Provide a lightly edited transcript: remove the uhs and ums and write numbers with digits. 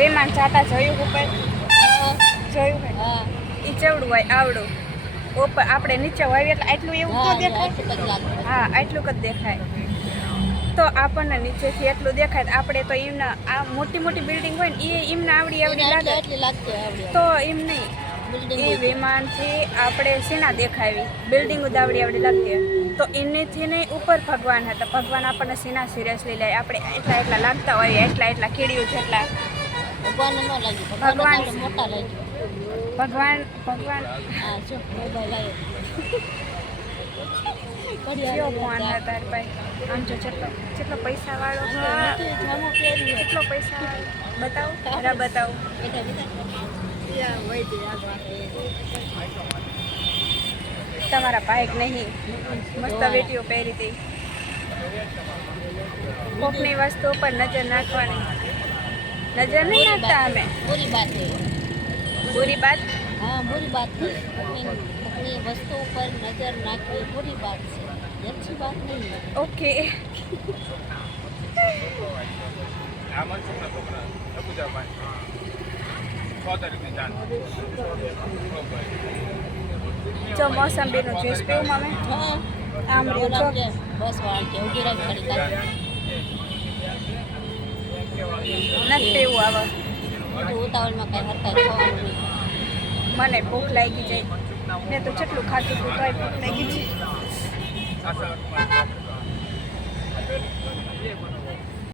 વિમાન જાતા જોયું ઉપર જોયું હે હા ઈ ચેવડું હોય આવડું ઉપર આપણે નીચે હોય એટલે આટલું એવું તો દેખાય હા આટલું જ દેખાય તો આપણને નીચેથી એટલું દેખાય તો આપણે તો એમના આ મોટી મોટી બિલ્ડિંગ હોય ને એ એમના આવડી લાગે તો એમ નહીં એ વિમાનથી આપણે સીના દેખાવી બિલ્ડિંગ આવડી લાગતી તો એનેથી નહીં ઉપર ભગવાન હતા ભગવાન આપણને સીના સિરિયસલી લે આપણે એટલા લાગતા હોય એટલા કીડીઓ જેટલા ભગવાન ભગવાન ભગવાન કયો ફોન હતા તાર ભાઈ આમ જો કેટલો પૈસા વાળો કેટલો પૈસા બતાવો તારા બતાવો તમારા બાઈક નહીં મસ્ત વેટીઓ પહેરી હતી કોકની વસ્તુ પર નજર નાખવાની નજર નહીં નાખતા અમે बुरी बात हाँ बुरी बात है अपनी वस्तुओं पर नजर नाखवी बुरी बात है ये अच्छी बात नहीं है ओके जो मौसम्बी नो ज्यूस पीऊं मम्मी हाँ आम बोला के बस वाल के उगी रही खड़ी कर નથી પીવું આવા तो उतावल में कई हरकत खाવાનું नहीं મને ભૂખ લાગી જાય મેં તો કેટલું ખાધું હતું તોય ભૂખ લાગી છે